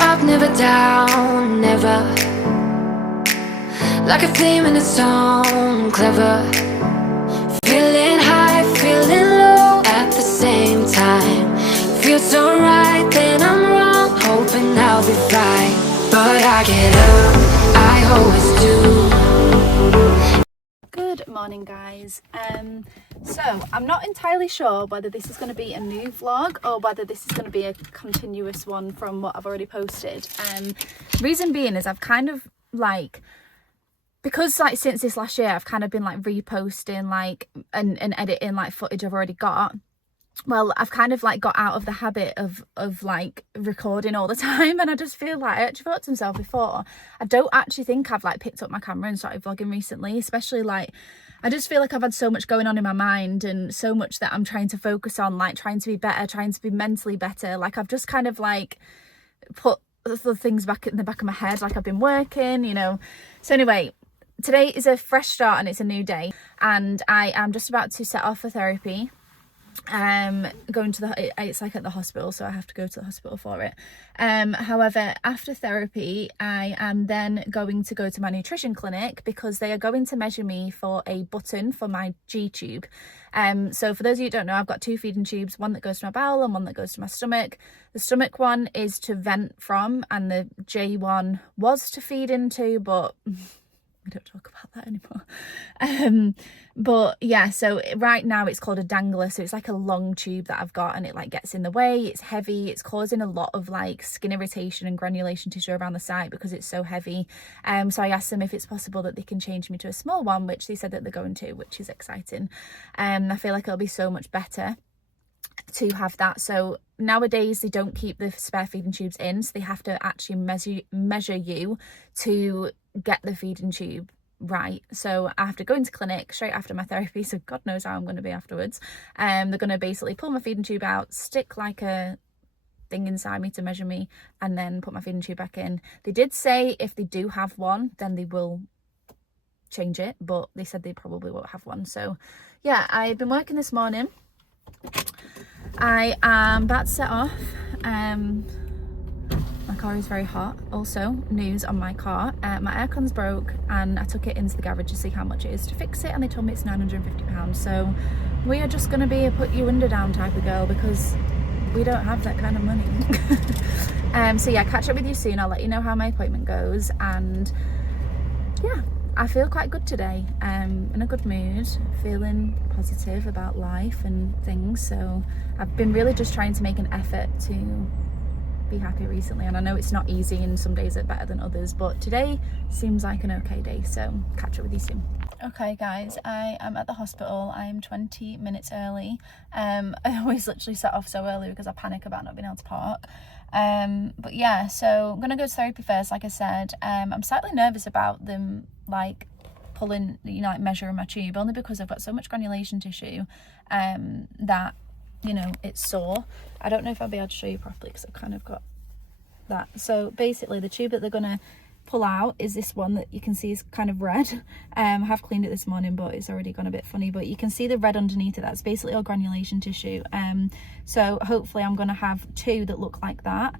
up, never down, never. Like a theme in a song, clever. Feeling high, feeling low at the same time. Feels so right, then I'm wrong, hoping I'll be fine. But I get up, I always do. Good morning, guys. So I'm not entirely sure whether this is going to be a new vlog or whether this is going to be a continuous one from what I've already posted. Reason being is I've kind of because since this last year I've kind of been reposting and editing footage I've already got. Well, I've kind of got out of the habit of recording all the time, and I just feel I actually thought to myself before, I don't actually think I've picked up my camera and started vlogging recently, especially I just feel like I've had so much going on in my mind and so much that I'm trying to focus on, trying to be better, trying to be mentally better. I've just kind of put the things back in the back of my head, I've been working, you know. So anyway, today is a fresh start and it's a new day, and I am just about to set off for therapy. Going to it's at the hospital, so I have to go to the hospital for it. However, after therapy I am then going to go to my nutrition clinic because they are going to measure me for a button for my G tube. So for those of you who don't know, I've got two feeding tubes, one that goes to my bowel and one that goes to my stomach. The stomach one is to vent from, and the J one was to feed into, but we don't talk about that anymore. But yeah, so right now it's called a dangler, so it's a long tube that I've got, and it gets in the way. It's heavy, it's causing a lot of skin irritation and granulation tissue around the site because it's so heavy. So I asked them if it's possible that they can change me to a small one, which they said that they're going to, which is exciting. I feel like it'll be so much better to have that. So nowadays they don't keep the spare feeding tubes in, so they have to actually measure you to get the feeding tube right. So I have to go into clinic straight after my therapy, so God knows how I'm going to be afterwards. They're going to basically pull my feeding tube out, stick a thing inside me to measure me, and then put my feeding tube back in. They did say if they do have one then they will change it, but they said they probably won't have one. So yeah, I've been working this morning. I am about to set off. My car is very hot. Also, news on my car, my aircon's broke and I took it into the garage to see how much it is to fix it, and they told me it's £950. So we are just going to be a put your window down type of girl because we don't have that kind of money. So yeah, catch up with you soon. I'll let you know how my appointment goes, and yeah, I feel quite good today. In a good mood, feeling positive about life and things. So I've been really just trying to make an effort to be happy recently, and I know it's not easy and some days are better than others, but today seems like an okay day. So catch up with you soon. Okay guys, I am at the hospital. I am 20 minutes early. I always literally set off so early because I panic about not being able to park. But yeah, so I'm gonna go to therapy first, like I said. I'm slightly nervous about them pulling, measuring my tube, only because I've got so much granulation tissue that, it's sore. I don't know if I'll be able to show you properly because I've kind of got that. So basically the tube that they're gonna pull out is this one that you can see is kind of red. I have cleaned it this morning, but it's already gone a bit funny, but you can see the red underneath it. That's basically all granulation tissue. So hopefully I'm gonna have two that look like that.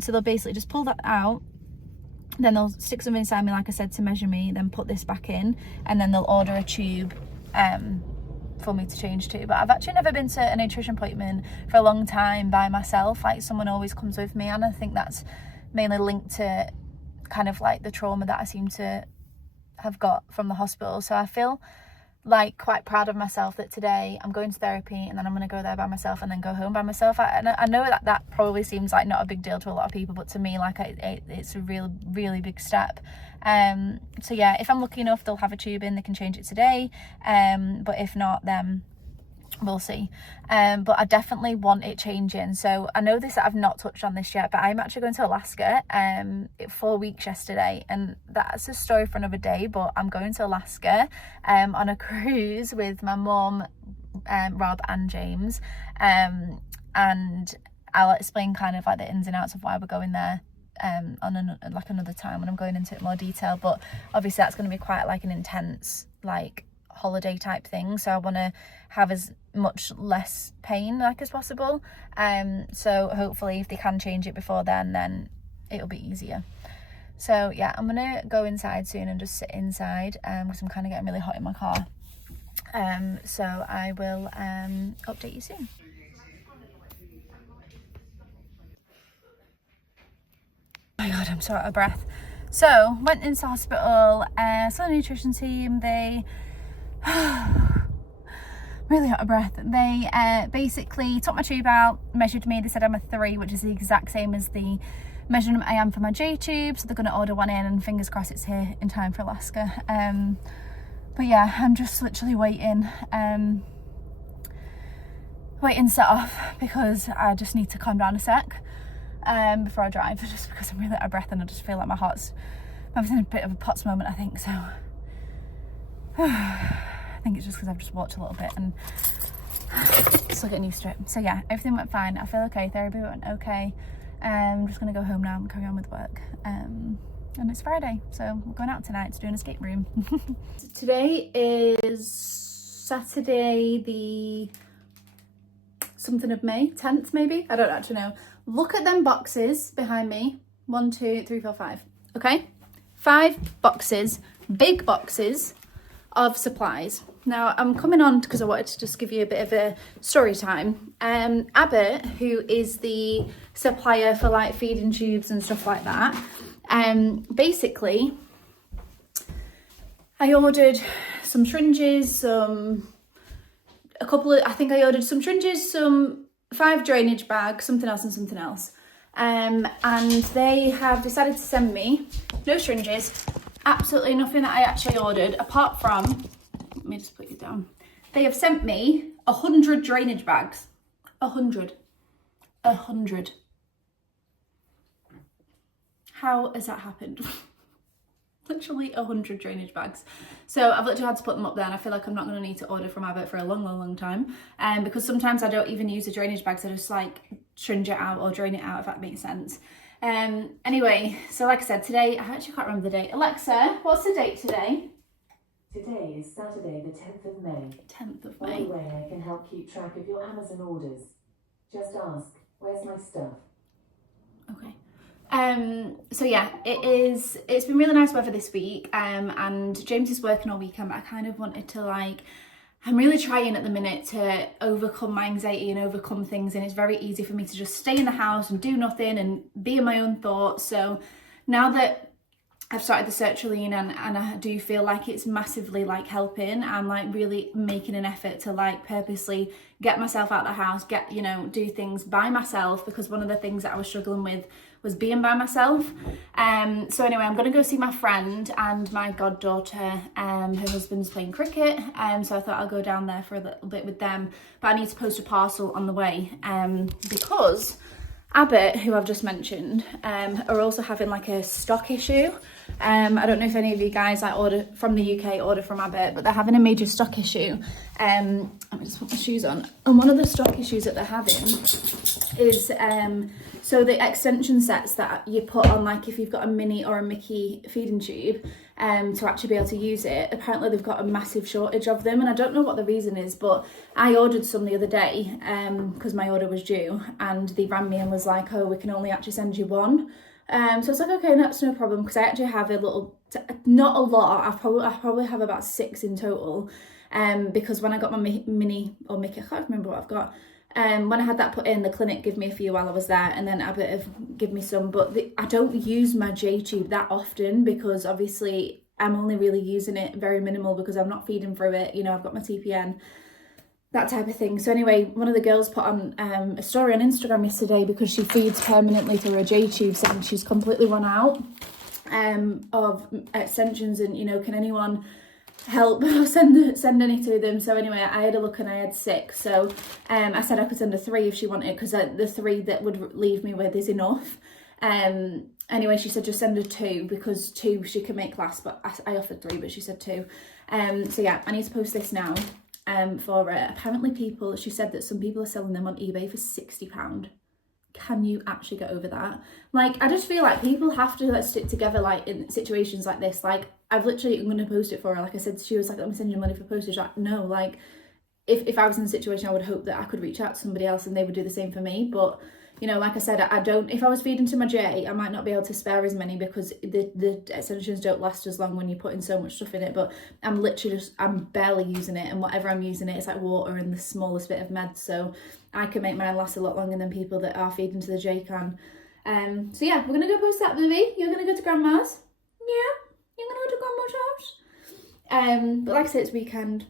So they'll basically just pull that out, then they'll stick something inside me, like I said, to measure me, then put this back in, and then they'll order a tube for me to change to. But I've actually never been to a nutrition appointment for a long time by myself. Someone always comes with me, and I think that's mainly linked to kind of the trauma that I seem to have got from the hospital. So I feel quite proud of myself that today I'm going to therapy and then I'm going to go there by myself and then go home by myself. I know that probably seems not a big deal to a lot of people, but to me it's a really big step. So yeah, if I'm lucky enough they'll have a tube in, they can change it today, but if not, then we'll see. But I definitely want it changing. So I know this, I've not touched on this yet, but I'm actually going to Alaska 4 weeks yesterday, and that's a story for another day. But I'm going to Alaska on a cruise with my mum, Rob and James, and I'll explain kind of the ins and outs of why we're going there on another time when I'm going into it more detail. But obviously that's going to be quite an intense holiday type thing, so I want to have as much less pain as possible. So hopefully if they can change it before then it'll be easier. So yeah, I'm gonna go inside soon and just sit inside because I'm kind of getting really hot in my car. So I will update you soon. Oh my god, I'm so out of breath. So went into hospital, saw the nutrition team. They really out of breath. They basically took my tube out, measured me. They said I'm a 3, which is the exact same as the measurement I am for my J tube. So they're going to order one in, and fingers crossed it's here in time for Alaska. But yeah, I'm just literally waiting to set off because I just need to calm down a sec before I drive, just because I'm really out of breath and I just feel like I'm having a bit of a POTS moment, I think. So I think it's just because I've just walked a little bit and still getting used to it. So yeah, everything went fine. I feel okay. Therapy went okay. I'm just going to go home now and carry on with work. And it's Friday, so we're going out tonight to do an escape room. Today is Saturday the something of May, 10th maybe? I don't actually know. Look at them boxes behind me. 1, 2, 3, 4, 5. Okay? 5 boxes, big boxes of supplies. Now I'm coming on because I wanted to just give you a bit of a story time. Abbott, who is the supplier for like feeding tubes and stuff like that, basically I ordered some syringes, I think I ordered some syringes, some 5 drainage bags, something else. And they have decided to send me no syringes, absolutely nothing that I actually ordered, apart from, let me just put you down. They have sent me 100 drainage bags. 100. How has that happened? Literally 100 drainage bags. So I've literally had to put them up there, and I feel like I'm not going to need to order from Abbott for a long time. Because sometimes I don't even use the drainage bags. I just like syringe it out or drain it out, if that makes sense. Anyway, so like I said, today, I actually can't remember the date. Alexa, what's the date today? Today is Saturday the 10th of May. 10th of By May. the way, I can help keep track of your Amazon orders. Just ask, where's my stuff? Okay. So yeah, it's been really nice weather this week, and James is working all weekend, but I kind of wanted to I'm really trying at the minute to overcome my anxiety and overcome things, and it's very easy for me to just stay in the house and do nothing and be in my own thoughts. So now that I've started the sertraline and I do feel like it's massively helping, I'm really making an effort to purposely get myself out of the house, do things by myself, because one of the things that I was struggling with was being by myself. So anyway, I'm gonna go see my friend and my goddaughter. Her husband's playing cricket, so I thought I'll go down there for a little bit with them, but I need to post a parcel on the way, because Abbott, who I've just mentioned, are also having a stock issue. I don't know if any of you guys order from the UK, order from Abbott, but they're having a major stock issue. Let me just put my shoes on. And one of the stock issues that they're having is so the extension sets that you put on, if you've got a mini or a Mickey feeding tube, to actually be able to use it. Apparently they've got a massive shortage of them, and I don't know what the reason is, but I ordered some the other day because my order was due, and they rang me and was like, oh, we can only actually send you one. So I was like, okay, that's no problem, because I actually have a little, not a lot, I probably have about 6 in total, because when I got my mini or Mickey, I can't remember what I've got, when I had that put in, the clinic gave me a few while I was there, and then Abbott have given me some, but I don't use my J tube that often, because obviously I'm only really using it very minimal, because I'm not feeding through it, I've got my TPN, that type of thing. So anyway, one of the girls put on a story on Instagram yesterday, because she feeds permanently through her J tube, saying she's completely run out of extensions, and can anyone help send any to them. So anyway, I had a look and I had 6, so I said I could send her 3 if she wanted, because the 3 that would leave me with is enough. Anyway, she said just send her 2, because 2 she can make last, but I offered 3, but she said 2. So yeah, I need to post this now. For apparently she said that some people are selling them on eBay for £60. Can you actually get over that? I just feel like people have to stick together in situations like this. I'm going to post it for her. Like I said, she was like, let me send you money for postage. No, if I was in a situation, I would hope that I could reach out to somebody else and they would do the same for me. But you know, like I said, I don't, if I was feeding to my J, I might not be able to spare as many because the extensions don't last as long when you're putting so much stuff in it, but I'm literally just, I'm barely using it, and whatever I'm using it's like water and the smallest bit of meds, so I can make mine last a lot longer than people that are feeding to the J can. So yeah, we're gonna go post that, baby. You're gonna go to grandma's. Yeah, you're gonna go to grandma's house. But like I said, it's weekend.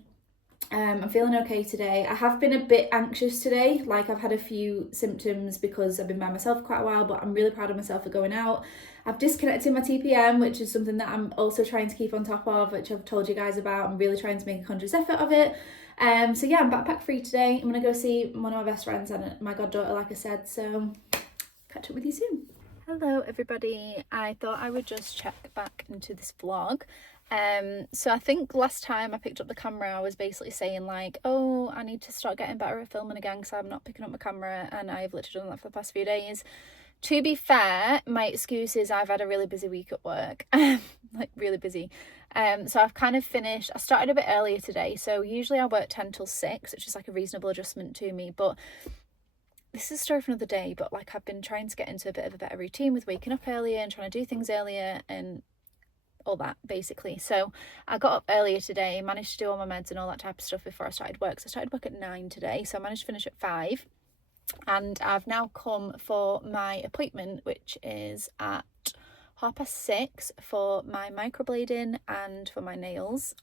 I'm feeling okay today. I have been a bit anxious today, like I've had a few symptoms because I've been by myself for quite a while, but I'm really proud of myself for going out. I've disconnected my TPM, which is something that I'm also trying to keep on top of, which I've told you guys about. I'm really trying to make a conscious effort of it. So yeah, I'm backpack free today. I'm gonna go see one of my best friends and my goddaughter, like I said, so catch up with you soon. Hello everybody, I thought I would just check back into this vlog. So I think last time I picked up the camera I was basically saying like, oh, I need to start getting better at filming again because I'm not picking up my camera, and I've literally done that for the past few days. To be fair, my excuse is I've had a really busy week at work, like really busy. So I've kind of finished, I started a bit earlier today, so usually I work 10 till 6, which is like a reasonable adjustment to me, but this is a story for another day. But like I've been trying to get into a bit of a better routine with waking up earlier and trying to do things earlier and all that basically. So I got up earlier today, managed to do all my meds and all that type of stuff before I started work. So I started work at 9 today, so I managed to finish at 5, and I've now come for my appointment, which is at 6:30 for my microblading and for my nails.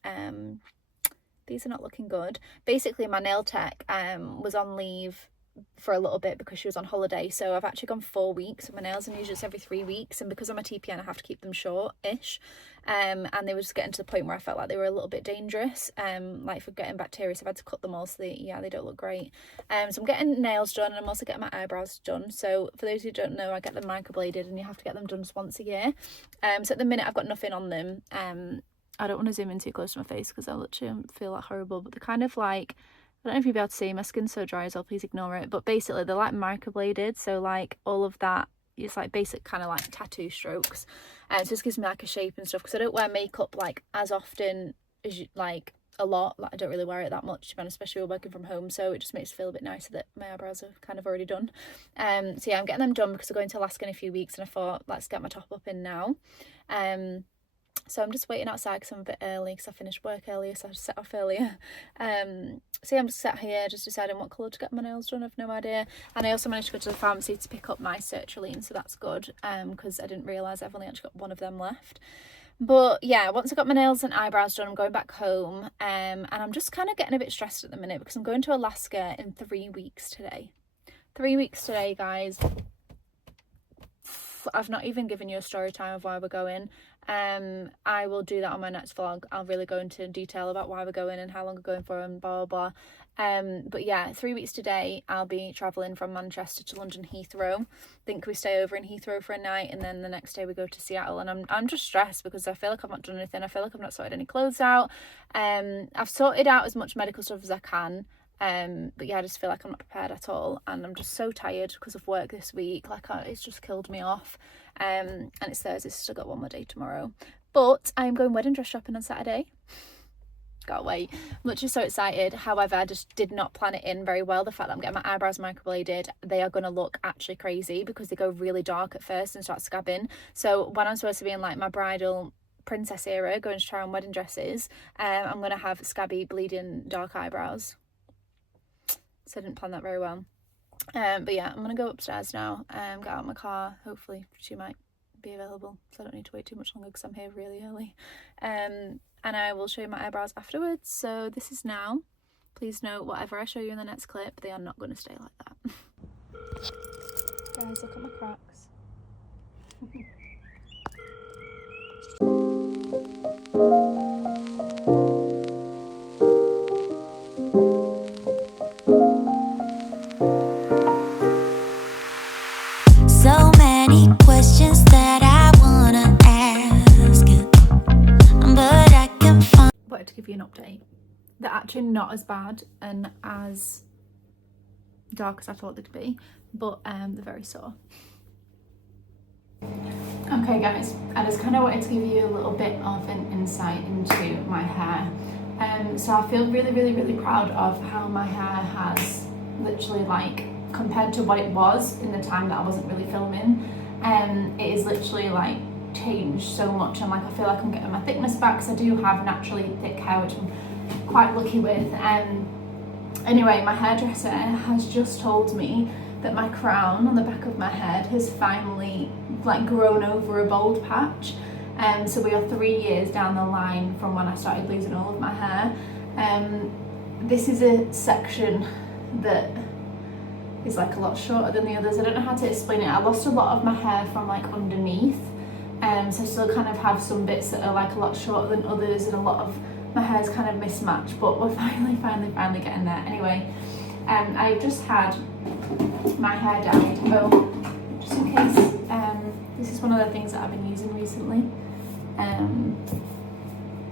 These are not looking good. Basically my nail tech was on leave for a little bit because she was on holiday, so I've actually gone 4 weeks. My nails are usually just every 3 weeks, and because I'm a TPN I have to keep them short-ish, and they were just getting to the point where I felt like they were a little bit dangerous, like for getting bacteria, so I've had to cut them all, so they don't look great. So I'm getting nails done, and I'm also getting my eyebrows done. So for those who don't know, I get them microbladed and you have to get them done just once a year. So at the minute I've got nothing on them. I don't want to zoom in too close to my face because I literally feel like horrible, but they're kind of like, I don't know if you'll be able to see, my skin's so dry as well, please ignore it, but basically they're like microbladed, so like all of that is like basic kind of like tattoo strokes, and so this gives me like a shape and stuff, because I don't wear makeup like as often as like a lot, like I don't really wear it that much to be honest, especially when working from home, so it just makes me feel a bit nicer that my eyebrows are kind of already done. So yeah, I'm getting them done because I'm going to Alaska in a few weeks, and I thought let's get my top up in now. So I'm just waiting outside because I'm a bit early because I finished work earlier, so I just set off earlier. So yeah, I'm just sat here just deciding what colour to get my nails done. I've no idea. And I also managed to go to the pharmacy to pick up my sertraline, so that's good, because I didn't realise I've only actually got one of them left. But yeah, once I got my nails and eyebrows done, I'm going back home, and I'm just kind of getting a bit stressed at the minute because I'm going to Alaska in 3 weeks today. 3 weeks today, guys. I've not even given you a story time of why we're going. I will do that on my next vlog. I'll really go into detail about why we're going and how long we're going for and blah blah blah. But yeah, 3 weeks today I'll be travelling from Manchester to London Heathrow. I think we stay over in Heathrow for a night, and then the next day we go to Seattle, and I'm just stressed because I feel like I've not done anything. I feel like I've not sorted any clothes out. I've sorted out as much medical stuff as I can. But yeah, I just feel like I'm not prepared at all, and I'm just so tired because of work this week. Like it's just killed me off. And it's Thursday, so I've still got one more day tomorrow, but I'm going wedding dress shopping on Saturday. Can't wait. I'm just so excited. However, I just did not plan it in very well. The fact that I'm getting my eyebrows microbladed, they are going to look actually crazy because they go really dark at first and start scabbing. So when I'm supposed to be in like my bridal princess era, going to try on wedding dresses, I'm going to have scabby, bleeding, dark eyebrows. So I didn't plan that very well. But yeah, I'm gonna go upstairs now and get out of my car. Hopefully she might be available, so I don't need to wait too much longer because I'm here really early. And I will show you my eyebrows afterwards. So this is now. Please note, whatever I show you in the next clip, they are not going to stay like that. Guys, look at my cracks. So many questions that I wanna ask, but I can find. Wanted to give you an update. They're actually not as bad and as dark as I thought they'd be, but they're very sore. Okay guys, I just kind of wanted to give you a little bit of an insight into my hair. So I feel really proud of how my hair has literally like compared to what it was in the time that I wasn't really filming. It is literally like changed so much, and like I feel like I'm getting my thickness back because I do have naturally thick hair, which I'm quite lucky with. Anyway, my hairdresser has just told me that my crown on the back of my head has finally like grown over a bald patch. So we are 3 years down the line from when I started losing all of my hair. This is a section that is like a lot shorter than the others. I don't know how to explain it. I lost a lot of my hair from like underneath, so I still kind of have some bits that are like a lot shorter than others, and a lot of my hair's kind of mismatched, but we're finally getting there. Anyway, I've just had my hair dyed. Oh, just in case, this is one of the things that I've been using recently.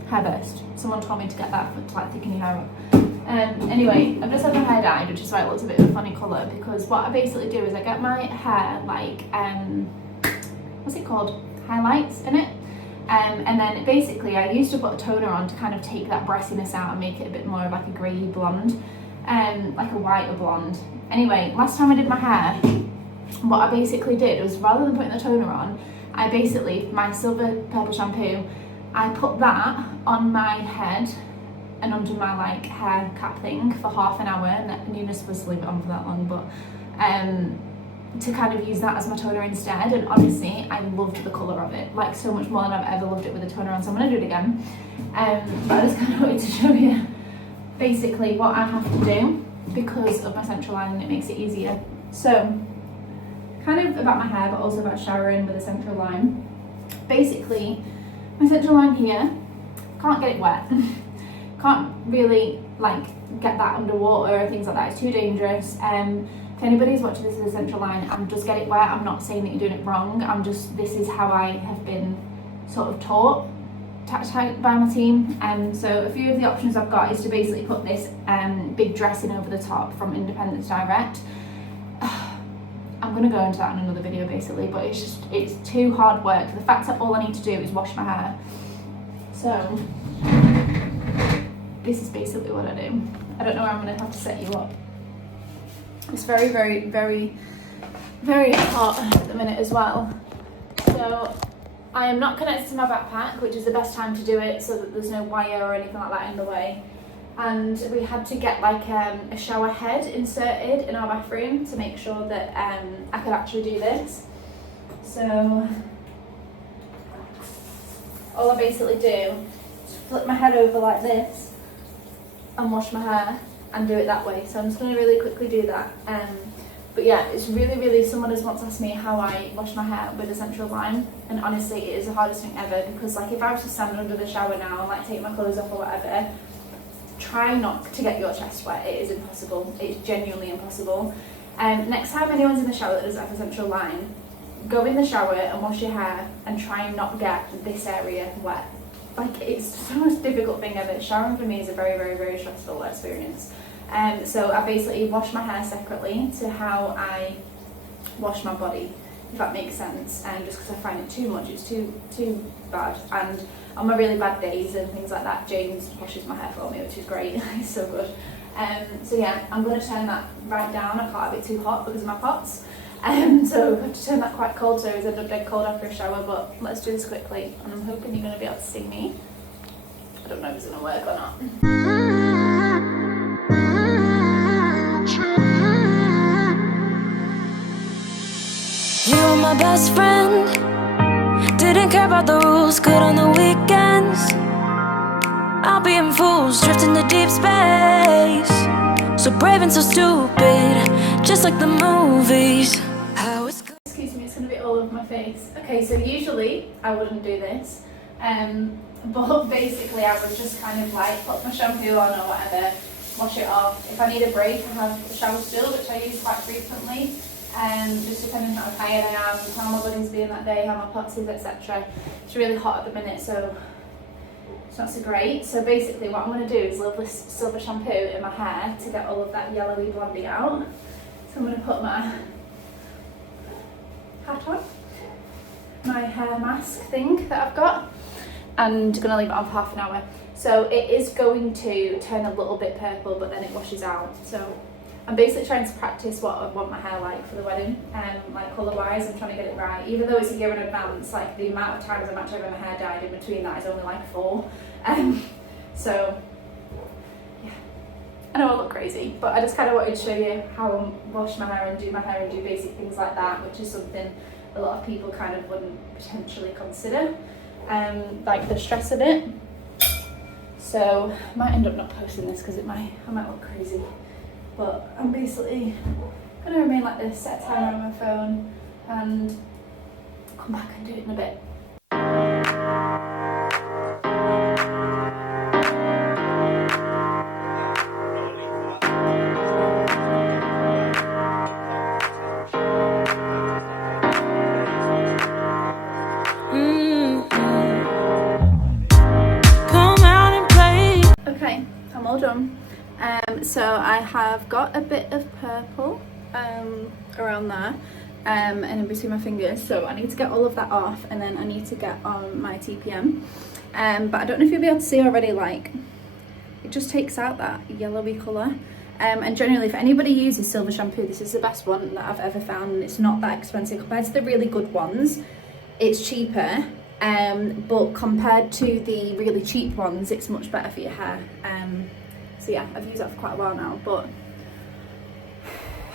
Hair burst. Someone told me to get that to like thicken your hair up. Anyway, I've just had my hair dyed, which is why it looks a bit of a funny colour, because what I basically do is I get my hair like, what's it called? Highlights in it. And then basically I used to put a toner on to kind of take that brassiness out and make it a bit more of like a grey blonde, like a whiter blonde. Anyway, last time I did my hair, what I basically did was, rather than putting the toner on, I basically, my silver purple shampoo, I put that on my head and under my like hair cap thing for half an hour, and you're not supposed to leave it on for that long, but to kind of use that as my toner instead. And honestly, I loved the colour of it, like so much more than I've ever loved it with a toner on, so I'm going to do it again. But I just kind of wanted to show you basically what I have to do because of my central line, and it makes it easier. So kind of about my hair, but also about showering with a central line. Basically, my central line here, can't get it wet. Can't really like get that underwater or things like that, it's too dangerous. If anybody's watching this as a central line and just get it wet, I'm not saying that you're doing it wrong, this is how I have been sort of taught by my team. So a few of the options I've got is to basically put this big dressing over the top from Independence Direct. I'm going to go into that in another video basically, but it's too hard work for the fact that all I need to do is wash my hair. So this is basically what I do. I don't know where I'm going to have to set you up. It's very, very, very, very hot at the minute as well. So I am not connected to my backpack, which is the best time to do it so that there's no wire or anything like that in the way. And we had to get like a shower head inserted in our bathroom to make sure that I could actually do this. So all I basically do is flip my head over like this and wash my hair and do it that way. So I'm just going to really quickly do that. But yeah, it's really, someone has once asked me how I wash my hair with a central line, and honestly it is the hardest thing ever, because like if I was to stand under the shower now and like take my clothes off or whatever, try not to get your chest wet. It is impossible. It's genuinely impossible. Next time anyone's in the shower that doesn't have a central line, go in the shower and wash your hair and try and not get this area wet. Like, it's the most difficult thing ever. Showering for me is a very, very, very stressful experience. So I basically wash my hair separately to how I wash my body, if that makes sense. Just because I find it too much, it's too bad. And on my really bad days and things like that, James washes my hair for me, which is great. It's so good. So yeah, I'm going to turn that right down. I can't have it too hot because of my pots. So I have to turn that quite cold, so I always end up dead cold after a shower. But let's do this quickly, and I'm hoping you're going to be able to see me. I don't know if it's going to work or not. You were my best friend, didn't care about the rules, good on the weekends. I'll be in fools, drifting to deep space, so brave and so stupid, just like the movies. How it's Excuse me, it's going to be all over my face. Okay, so usually I wouldn't do this, but basically I would just kind of like put my shampoo on or whatever, wash it off. If I need a break, I have a shower still, which I use quite frequently. Just depending on how tired I am, how my body's been that day, how my pots is, etc. It's really hot at the minute, so it's not so great. So basically what I'm going to do is leave this silver shampoo in my hair to get all of that yellowy blondie out. So I'm going to put my hat on, my hair mask thing that I've got, and going to leave it on for half an hour. So it is going to turn a little bit purple, but then it washes out. So I'm basically trying to practice what I want my hair like for the wedding, like colour wise. I'm trying to get it right, even though it's a year in advance. Like the amount of times I'm actually having my hair dyed in between that is only like 4. So yeah, I know I look crazy, but I just kind of wanted to show you how I wash my hair and do basic things like that, which is something a lot of people kind of wouldn't potentially consider, like the stress of it. So I might end up not posting this because I might look crazy, but I'm basically gonna remain like this, set a timer on my phone, and come back and do it in a bit. Okay, I'm all done. So I have got a bit of purple around there and in between my fingers, so I need to get all of that off, and then I need to get on my TPM. But I don't know if you'll be able to see already, like it just takes out that yellowy colour. And generally, if anybody uses silver shampoo, this is the best one that I've ever found, and it's not that expensive compared to the really good ones. It's cheaper, but compared to the really cheap ones, it's much better for your hair. So yeah, I've used that for quite a while now, but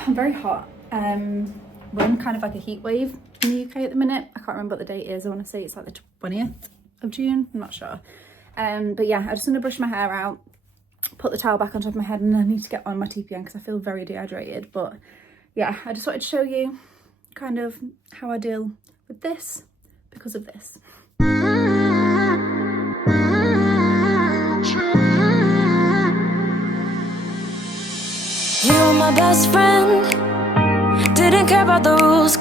I'm very hot. We're in kind of like a heat wave in the UK at the minute. I can't remember what the date is. I want to say it's like the 20th of June, I'm not sure. But yeah, I just want to brush my hair out, put the towel back on top of my head, and I need to get on my TPN because I feel very dehydrated. But yeah, I just wanted to show you kind of how I deal with this because of this. You were my best friend, didn't care about the rules.